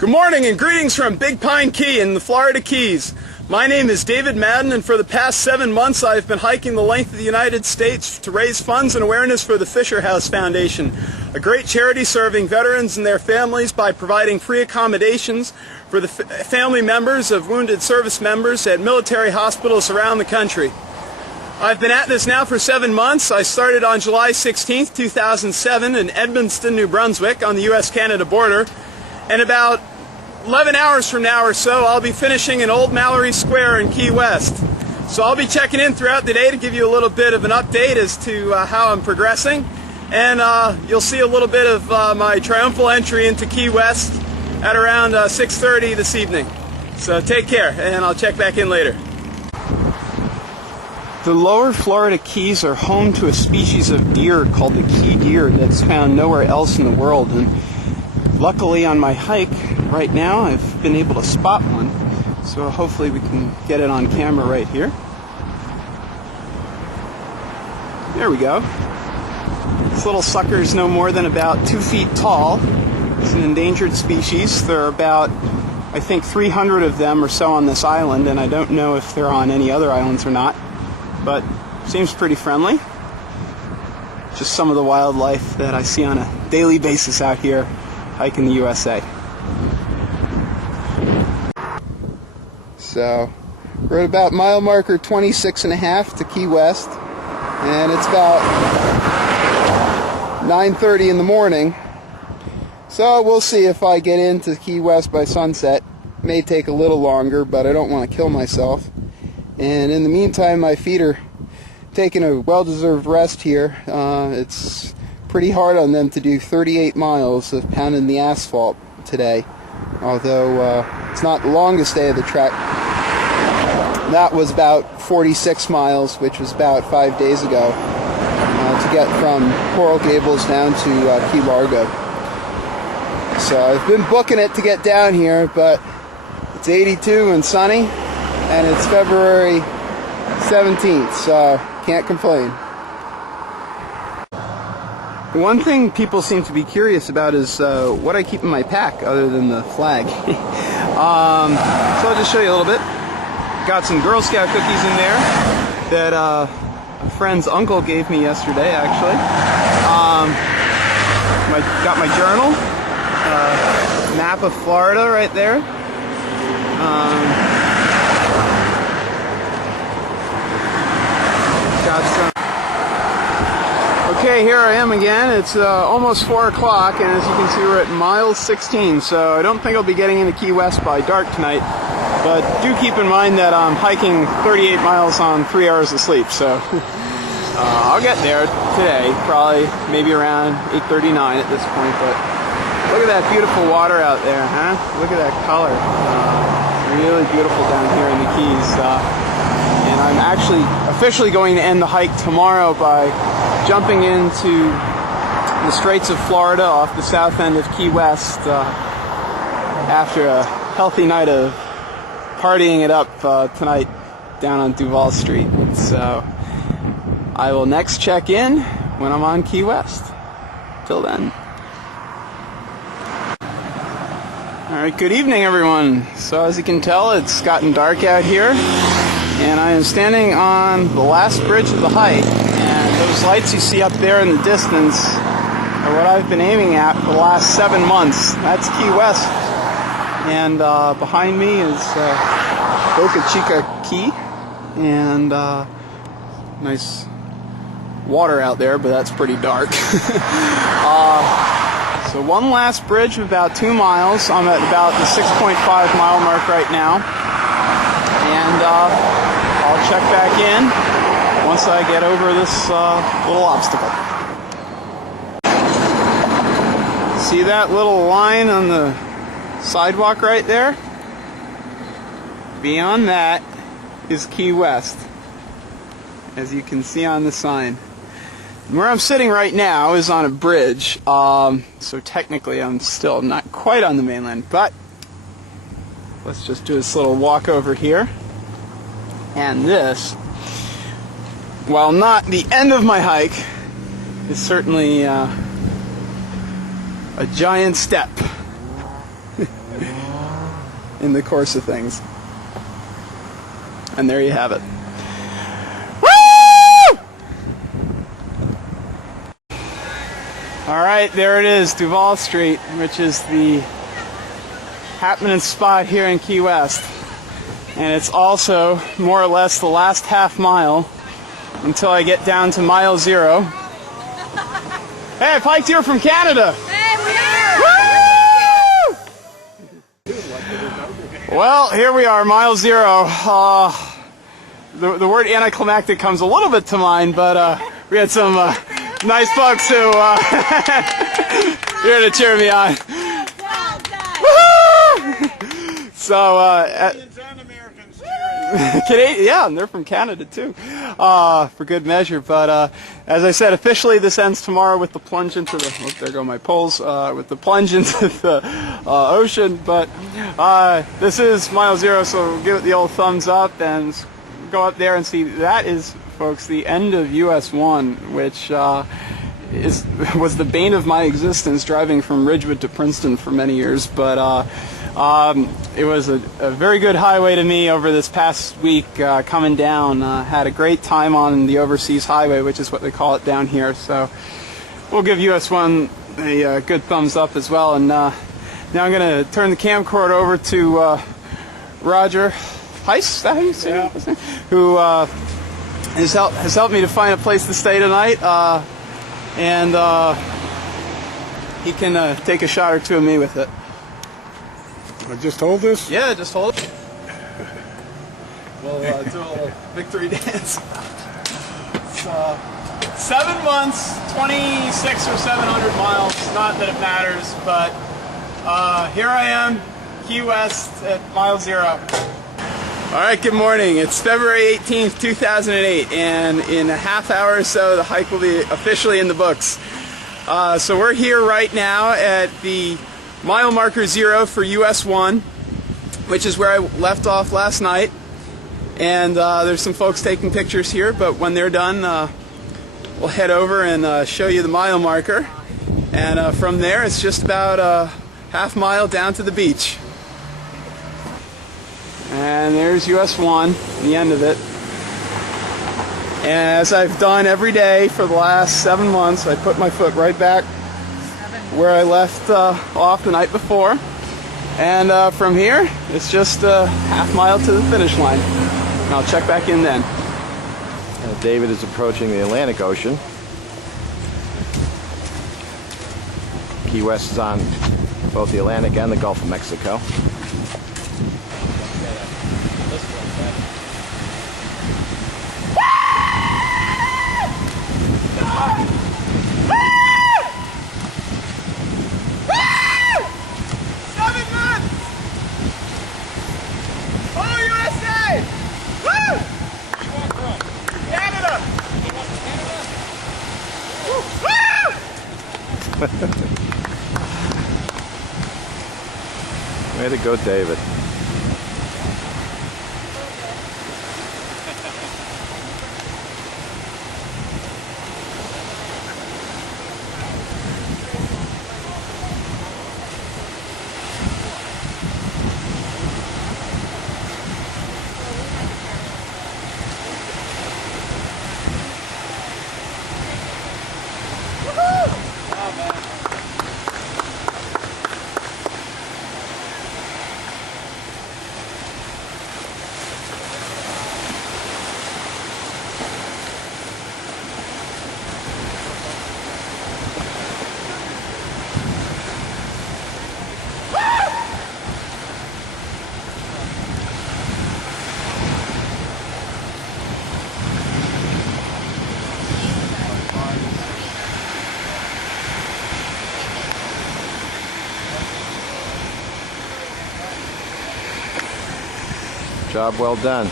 Good morning and greetings from Big Pine Key in the Florida Keys. My name is David Madden, and for the past 7 months I've been hiking the length of the United States to raise funds and awareness for the Fisher House Foundation, a great charity serving veterans and their families by providing free accommodations for the family members of wounded service members at military hospitals around the country. I've been at this now for 7 months. I started on July 16, 2007 in Edmundston, New Brunswick on the U.S.-Canada border, and about 11 hours from now or so I'll be finishing in Old Mallory Square in Key West. So I'll be checking in throughout the day to give you a little bit of an update as to how I'm progressing, and you'll see a little bit of my triumphal entry into Key West at around 6:30 this evening. So take care, and I'll check back in later. The lower Florida Keys are home to a species of deer called the key deer that's found nowhere else in the world, and luckily on my hike right now I've been able to spot one, so hopefully we can get it on camera right here. There we go. This little sucker's no more than about 2 feet tall. It's an endangered species. There are about, I think, 300 of them or so on this island, and I don't know if they're on any other islands or not, but seems pretty friendly. Just some of the wildlife that I see on a daily basis out here hiking the USA. So we're at about mile marker 26.5 to Key West, and it's about 9:30 in the morning. So we'll see if I get into Key West by sunset. May take a little longer, but I don't want to kill myself. And in the meantime, my feet are taking a well-deserved rest here. It's pretty hard on them to do 38 miles of pounding the asphalt today, although it's not the longest day of the trek. That was about 46 miles, which was about 5 days ago, to get from Coral Gables down to Key Largo. So I've been booking it to get down here, but it's 82 and sunny, and it's February 17th, so can't complain. One thing people seem to be curious about is what I keep in my pack other than the flag. So I'll just show you a little bit. Got some Girl Scout cookies in there that a friend's uncle gave me yesterday, actually. Got my journal, map of Florida right there. Got some. Okay, here I am again. It's almost 4 o'clock, and as you can see, we're at mile 16, so I don't think I'll be getting into Key West by dark tonight, but do keep in mind that I'm hiking 38 miles on 3 hours of sleep, so I'll get there today, probably maybe around 8:39 at this point. But look at that beautiful water out there, huh? Look at that color. Really beautiful down here in the Keys, and I'm actually officially going to end the hike tomorrow by jumping into the Straits of Florida off the south end of Key West after a healthy night of partying it up tonight down on Duval Street. So I will next check in when I'm on Key West. Till then. Alright, good evening everyone. So as you can tell, it's gotten dark out here, and I am standing on the last bridge of the hike. Those lights you see up there in the distance are what I've been aiming at for the last 7 months. That's Key West. And behind me is Boca Chica Key. And nice water out there, but that's pretty dark. So one last bridge of about 2 miles. I'm at about the 6.5 mile mark right now. And I'll check back in once I get over this little obstacle. See that little line on the sidewalk right there? Beyond that is Key West, as you can see on the sign. And where I'm sitting right now is on a bridge, so technically I'm still not quite on the mainland, but let's just do this little walk over here. And this, while not the end of my hike, is certainly a giant step in the course of things. And there you have it. All right, there it is, Duval Street, which is the happening spot here in Key West. And it's also more or less the last half mile until I get down to mile 0. Hey, I piked here from Canada. Hey, we are! Woo! Well, here we are, mile 0. The word anticlimactic comes a little bit to mind, but we had some nice folks who here to cheer me on. Woohoo! So, Canadian, yeah, and they're from Canada too, for good measure. But as I said, officially this ends tomorrow with the plunge into the. Oh, there go my poles. With the plunge into the ocean. But this is mile 0, so give it the old thumbs up and go up there and see. That is, folks, the end of US 1, which was the bane of my existence driving from Ridgewood to Princeton for many years. But it was a very good highway to me over this past week coming down. Had a great time on the Overseas Highway, which is what they call it down here. So we'll give US 1 a good thumbs up as well. And now I'm going to turn the camcorder over to Roger Heiss, is that how you say it? Who has helped me to find a place to stay tonight, and he can take a shot or two of me with it. I just hold this? Yeah, just hold it. We'll do a little victory dance. It's 7 months, 26 or 700 miles. Not that it matters, but here I am, Key West at mile 0. All right, good morning. It's February 18th, 2008, and in a half hour or so, the hike will be officially in the books. So we're here right now at the mile marker 0 for US 1, which is where I left off last night. And there's some folks taking pictures here, but when they're done, we'll head over and show you the mile marker. And from there, it's just about a half mile down to the beach. And there's US 1, the end of it. And as I've done every day for the last 7 months, I put my foot right back where I left off the night before. And from here, it's just a half mile to the finish line. And I'll check back in then. David is approaching the Atlantic Ocean. Key West is on both the Atlantic and the Gulf of Mexico. Way to go, David. Job well done.